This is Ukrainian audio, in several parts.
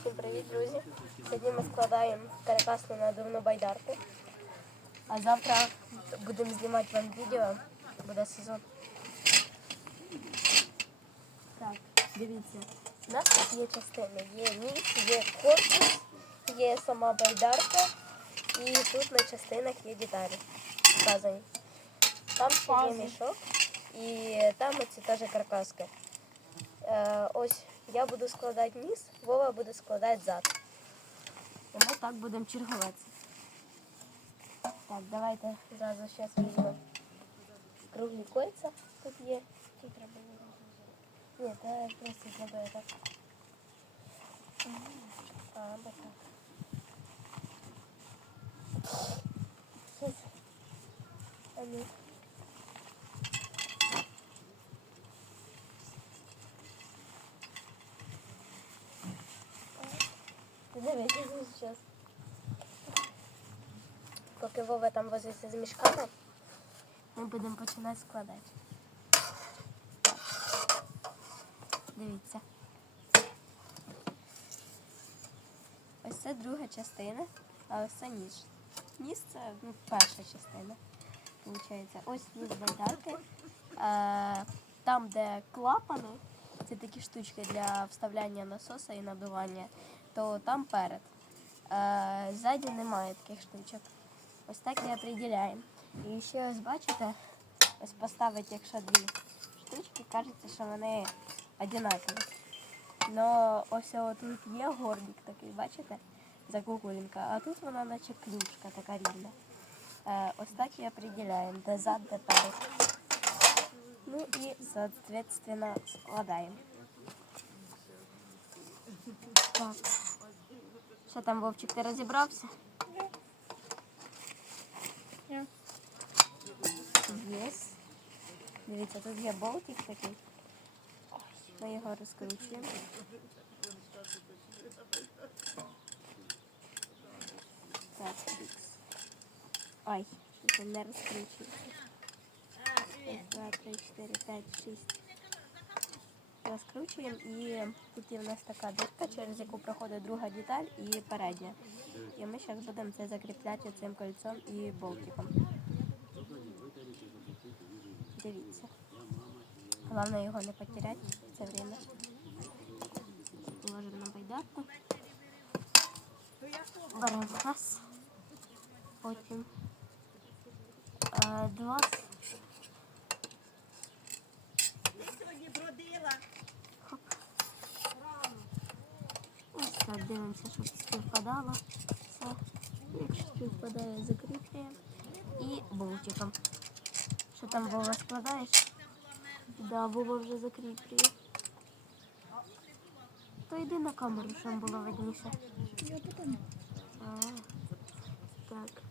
Всім привіт, друзі! Сьогодні ми складаємо каркасну надувну байдарку. А завтра будемо знімати вам відео. Буде сезон. Так, дивіться. У нас тут є частини. Є ніс, є корпус, є сама байдарка і тут на частинах є деталі вказані. Там ще є мішок і там оці теж каркаски. Е, ось я буду складати ніс, Вова буде складати зад. І ми так будемо чергуватися. Так, давайте зразу зараз візьмемо круглі кольця. Тут є. Тут треба Ні, це просто зробили так. А, або так. Щас. Дивись, зараз. Поки Вова там возиться з мішками, ми будемо починати складати. Дивіться. Ось це друга частина, а ось це ніж. Ніж це ну, перша частина. Получається. Ось ніж байдарки. Там, де клапани, це такі штучки для вставляння насоса і надування, то там перед. Е, ззаді немає таких штучок. Ось так і определяємо. І ще ось бачите, ось поставити, якщо дві штучки, кажеться, що вони одинакові. Но ось тут є горбик такий, бачите? Закукулінка, а тут вона наче клюшка така рівна. Е, ось так і определяємо, де зад, де перед. Ну і, соответственно, складаємо. Так. Що там, Вовчик, ти розібрався? Єс. Дивіться, тут є болтик такий. Ми його розкручуємо. Так, ікс. Ой, що не розкручується. Раз, два, три, чотири, п'ять, шість. Розкручуємо і тут є в нас така дирка, через яку проходить друга деталь і передня. І ми зараз будемо це закріпляти цим кольцом і болтиком. Дивіться. Головне його не потеряти в це время. Ложимо на байдарку. Беремо раз. Потім е, два. Сьогодні бродила. Хоп. Ось так дивимося, щоб співпадало. Все. Якщо співпадає, закріплюємо. І болтиком. Що там Вова складаєш? Да, Вова вже закріплює. То йди на камеру, щоб було видніше. А, так.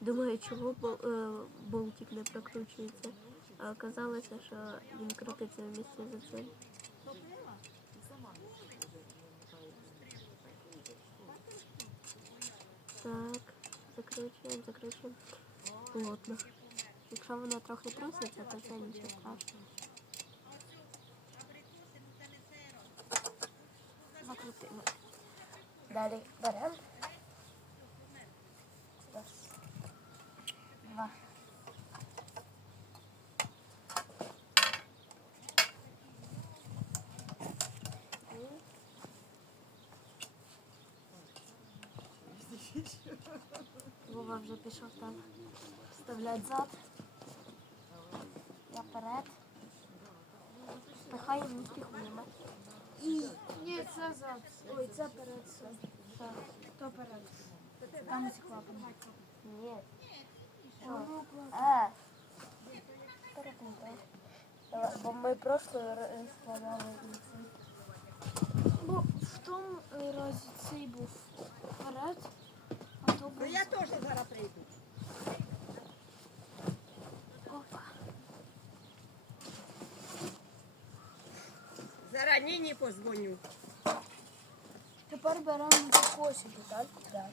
Думаю, чого е, болтик не прокручується. А оказалося, що він крутиться в місці за цим. Так, закручуємо, закручуємо. Плотно. Якщо воно трохи труситься, то це нічого страшного. Закрутили. Далі беремо. Раз. Два. І Вова вже пішов там вставляти зад. Я вперед. Пихаємо, не спіхуємо. Ні, це зад. Ой, це перед. Так. То перед. Там ось клапан. Ні. Клапан. А. Перепутай. Бо ми просто р- складали і. Бо в тому разі цей був вперед, Ну я теж зараз прийду. Опа. Зараз Ніні позвоню. Тепер беремо до косики, так? Так.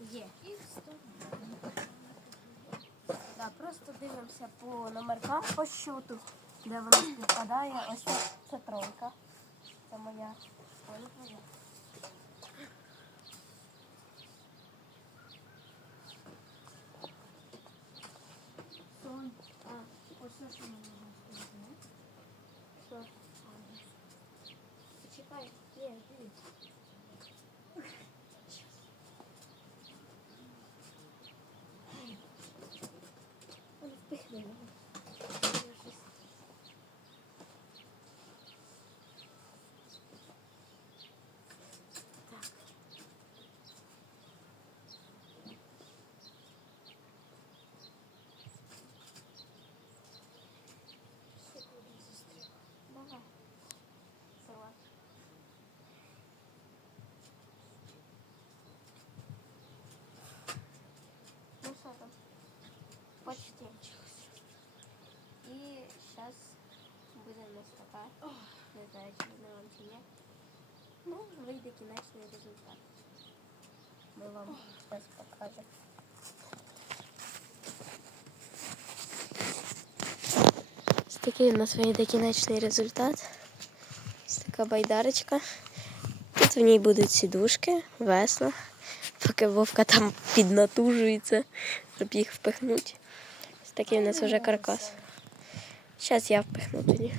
Є. І стоп. Просто дивимося по номеркам по щоту, де воно співпадає. Ось це, це тройка. Це моя. Sånn. Ja. Og så kan man ha Så. Ikke. Наступать. Не знаю, чи видно вам чи ні. Ну, вийде кінечний результат. Ми вам зараз покажемо. Ось такий у нас вийде кінечний результат. Ось така байдарочка. Тут в ній будуть сідушки, весла, поки вовка там піднатужується, щоб їх впихнути. Ось такий у нас вже каркас. Зараз я впихну тоді.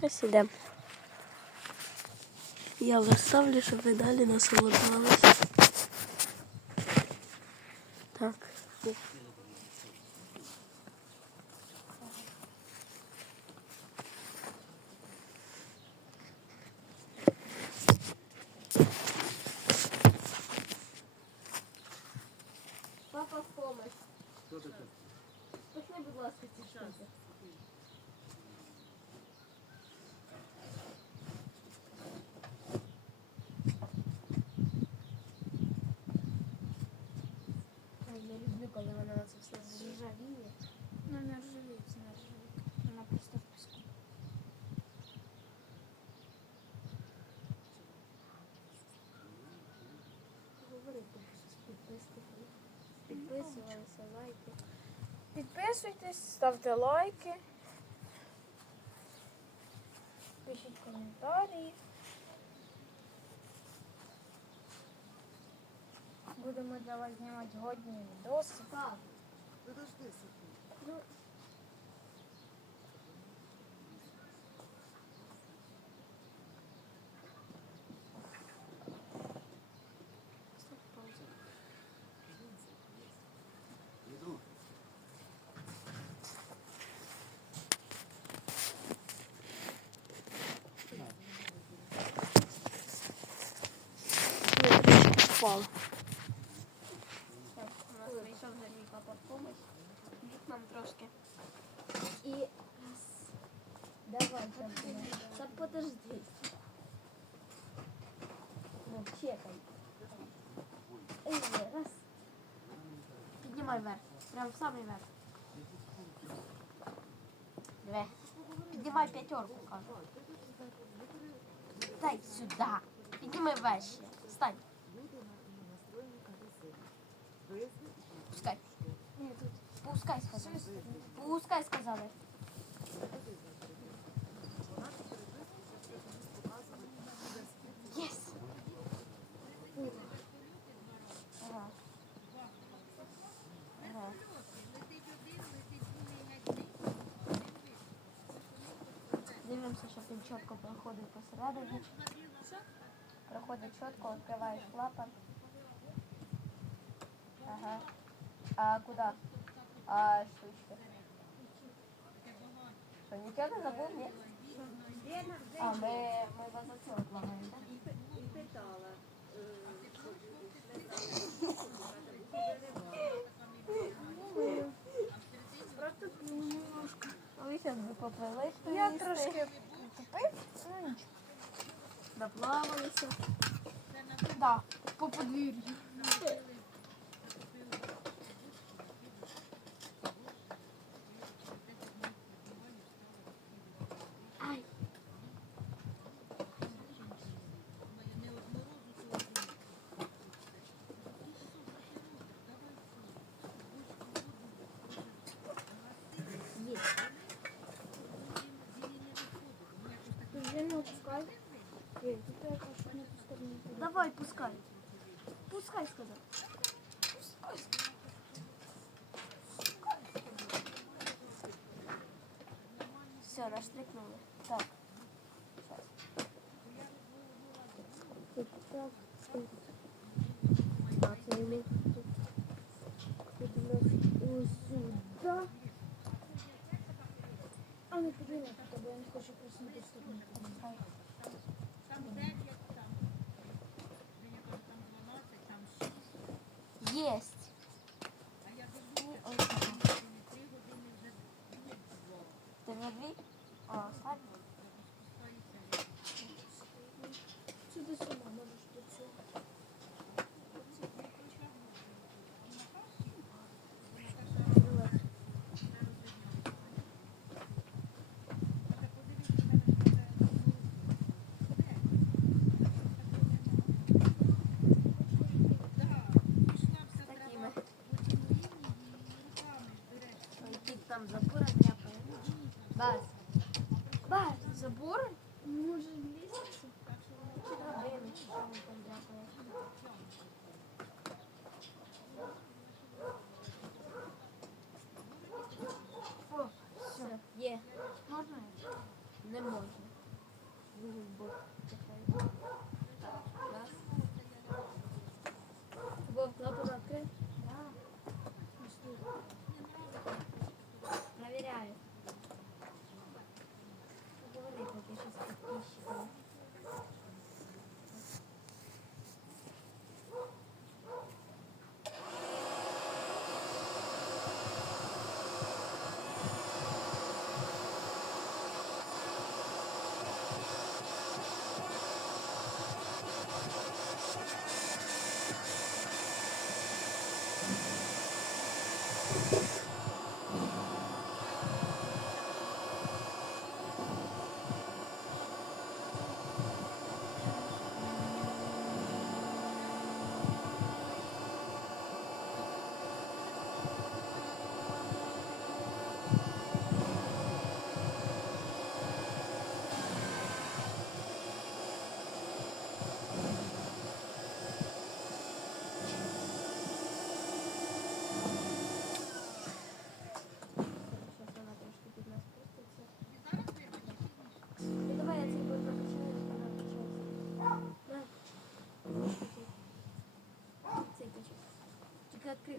Ось ідемо. Я вас ставлю, щоб ви далі насолоджувалися. Так. Папа в помощь. Пихни, будь ласка, ці штуки. Ой, Я люблю, коли вона це все зржавіє. Ну, не ржавіє, це не ржавіє. Вона просто в піску. Говори, підписуйтесь, підписувалися, лайки. Підписуйтесь, ставте лайки. Пишіть коментарі. Будемо для вас знімати годні відоси. Так. Ну, Впав. Зараз у нас вийшов вже мій папа в помощь. Нам трошки. І раз. Давай, там. Та подожди. Ну, чекай. Ей, раз. Піднімай вверх. Прям в самий верх. Две. Піднімай п'ятерку, кажу. Дай сюди. Підніми вище. Встань. Пускай. ні, тут. Пускай сказали. Пускай сказали. Єс. Ага. Ага. Дивимося, щоб він чітко проходив посередині. Проходить чітко, відкриваєш клапан. Ага. А куди? А штучки. Що, нічого не забув, ні? А, ми, ми вас так? І питала. Просто немножко. Ви зараз би поплили, що Я їсти. трошки тупив, ну нічого. Наплавалися. Да, по подвір'ю. пускай. Давай, пускай. Пускай, сказал. Пускай, сказал. Все, расштрикнули. Так. Сейчас. Так. А, сюда не подивила, бо я не хочу проснутися. Єсть. Ти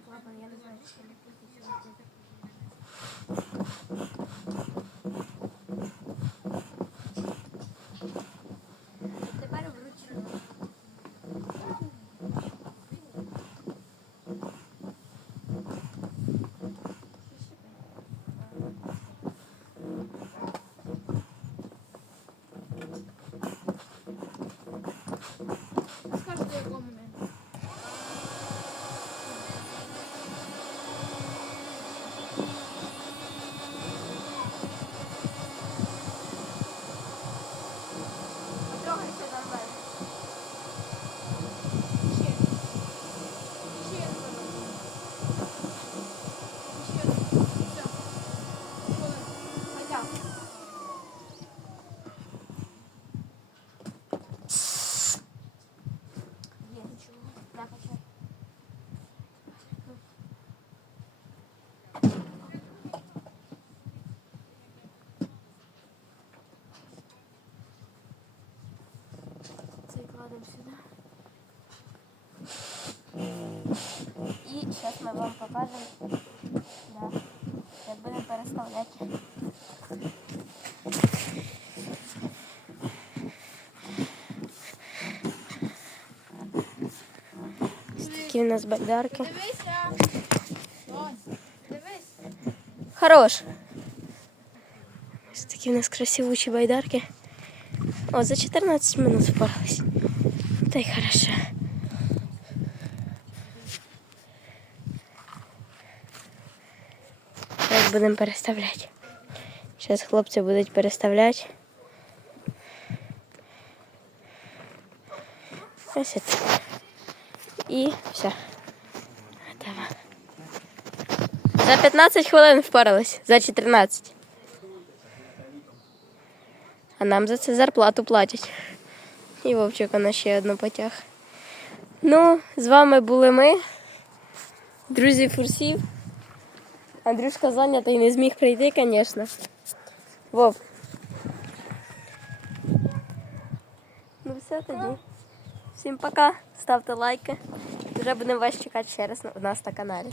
我帮你弄过去。ми вам покажемо, да, як будемо переставляти. Ось такі у нас байдарки. Дивися. Вон. Дивись. Хорош. Ось такі у нас красивучі байдарки. О, за 14 минут впорались. Та й хорошо. Будемо переставляти. Зараз хлопці будуть переставляти. Ось це. І все. Готово. За 15 хвилин впорались, за 14. А нам за це зарплату платять. І Вовчик на ще одну потяг. Ну, з вами були ми, друзі Фурсів. Андрюшка зайнятий не зміг прийти, звісно. Вов. Ну все тоді. Всім пока. Ставте лайки. Вже будемо вас чекати ще раз у нас на каналі.